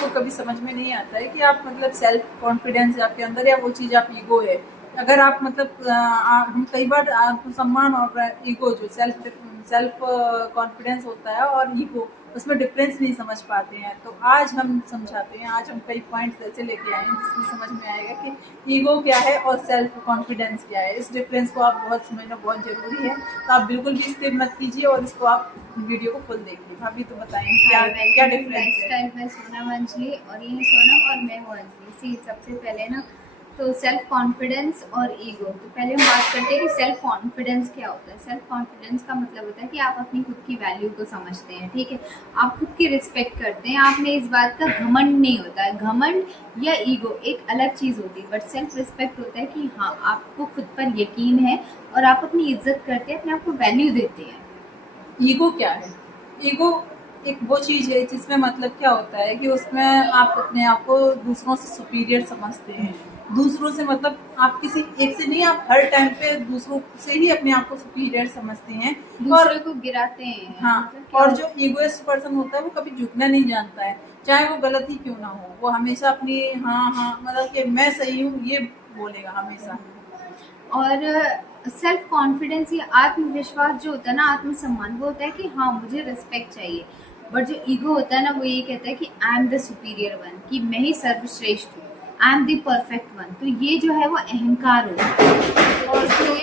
आपको कभी समझ में नहीं आता है कि आप मतलब सेल्फ कॉन्फिडेंस है आपके अंदर या वो चीज़ आप ईगो है। अगर आप मतलब हम कई बार आत्मसम्मान और ईगो जो सेल्फ कॉन्फिडेंस होता है और ईगो, उसमें डिफरेंस नहीं समझ पाते हैं। तो आज हम समझाते हैं, आज हम कई पॉइंट्स ऐसे लेके आए हैं जिसमें समझ में आएगा कि ईगो क्या है और सेल्फ कॉन्फिडेंस क्या है। इस डिफरेंस को आप बहुत समझना बहुत ज़रूरी है। तो आप बिल्कुल भी स्किप मत कीजिए और इसको आप वीडियो को फुल देखिए। भाभी तो बताएं क्या क्या डिफरेंस है। लाइफस्टाइल में सोनम अंजलि, और ये सोनम और मैं हूँ अंजलि। सी सबसे पहले ना तो सेल्फ कॉन्फिडेंस और ईगो। तो पहले हम बात करते हैं कि सेल्फ कॉन्फिडेंस क्या होता है। सेल्फ कॉन्फिडेंस का मतलब होता है कि आप अपनी खुद की वैल्यू को समझते हैं, ठीक है, आप खुद की रिस्पेक्ट करते हैं, आप में इस बात का घमंड नहीं होता है। घमंड या ईगो एक अलग चीज़ होती है, बट सेल्फ रिस्पेक्ट होता है कि हाँ आपको खुद पर यकीन है और आप अपनी इज्जत करते हैं, अपने आप को वैल्यू देते हैं। ईगो क्या है? ईगो एक वो चीज़ है जिसमें मतलब क्या होता है कि उसमें आप अपने आप को दूसरों से सुपीरियर समझते हैं। दूसरों से मतलब आप किसी एक से नहीं, आप हर टाइम पे दूसरों से ही अपने आप को सुपीरियर समझते हैं और दूसरे को गिराते हैं। हाँ, मतलब क्या और जो ईगोइस्ट पर्सन होता है वो कभी झुकना नहीं जानता है, चाहे वो गलत ही क्यों ना हो। वो हमेशा अपनी हाँ मतलब कि मैं सही हूँ ये बोलेगा हमेशा। और सेल्फ कॉन्फिडेंस या आत्मविश्वास जो होता है ना, आत्मसम्मान, वो होता है कि हाँ मुझे रिस्पेक्ट चाहिए। बट जो ईगो होता है ना, वो ये कहता है कि I am the superior one, कि मैं ही सर्वश्रेष्ठ हूँ, I am the perfect one. तो ये जो है वो अहंकार होता है। और जो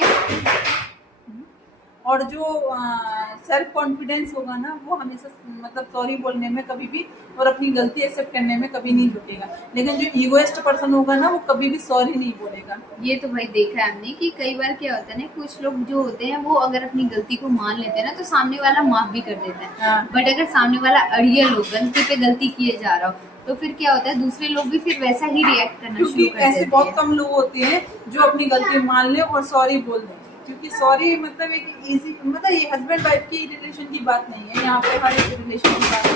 और जो सेल्फ कॉन्फिडेंस होगा ना वो हमेशा मतलब सॉरी बोलने में कभी भी और अपनी गलती एक्सेप्ट करने में कभी नहीं झुकेगा। लेकिन जो ईगोइस्ट पर्सन होगा ना वो कभी भी सॉरी नहीं बोलेगा। ये तो भाई देखा है हमने कि कई बार क्या होता है ना, कुछ लोग जो होते हैं वो अगर अपनी गलती को मान लेते हैं ना तो सामने वाला माफ भी कर देता है। हाँ। बट अगर सामने वाला अड़ियल हो, गलती पे गलती किए जा रहा हो, तो फिर क्या होता है, दूसरे लोग भी फिर वैसा ही रिएक्ट करना क्योंकि शुरू कर ऐसे देते बहुत हैं। कम लोग होते हैं जो अपनी गलती मान ले और सॉरी बोल दें। क्योंकि सॉरी मतलब एक इजी मतलब ये हस्बैंड वाइफ की रिलेशन की बात नहीं है, यहाँ पे हर एक रिलेशन की बात है।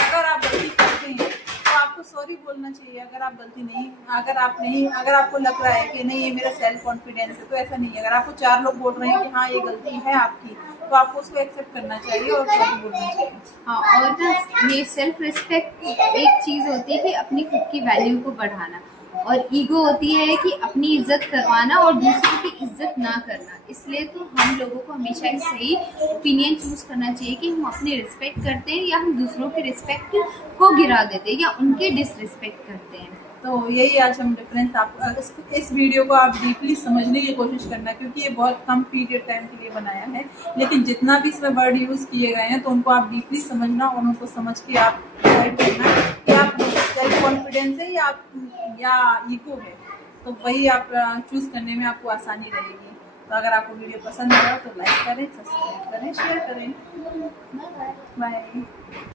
अगर आप गलती करते हैं तो आपको सॉरी बोलना चाहिए। अगर आप गलती नहीं अगर आपको लग रहा है कि नहीं ये मेरा सेल्फ कॉन्फिडेंस है तो ऐसा नहीं है। अगर आपको 4 लोग बोल रहे हैं कि हाँ ये गलती है आपकी, तो आपको उसको एक्सेप्ट करना चाहिए और सॉरी बोलना चाहिए। हाँ, और ना ये सेल्फ रिस्पेक्ट एक चीज होती है कि अपनी खुद की वैल्यू को बढ़ाना, और ईगो होती है कि अपनी इज्जत करवाना और दूसरों की इज्जत ना करना। इसलिए तो हम लोगों को हमेशा ही सही ओपिनियन चूज करना चाहिए कि हम अपनी रिस्पेक्ट करते हैं या हम दूसरों की रिस्पेक्ट को गिरा देते हैं या उनके डिसरिस्पेक्ट करते हैं। तो यही आज हम डिफरेंस आप इस वीडियो को आप डीपली समझने की कोशिश करना, क्योंकि ये बहुत कम पीरियड टाइम के लिए बनाया है। लेकिन जितना भी इसमें वर्ड यूज़ किए गए हैं तो उनको आप डीपली समझना और उनको समझ के आप डिसाइड करना कि आप सेल्फ कॉन्फिडेंस है या ईगो है। तो वही आप चूज़ करने में आपको आसानी रहेगी। तो अगर आपको वीडियो पसंद आया तो लाइक करें, सब्सक्राइब करें, शेयर करें। बाय।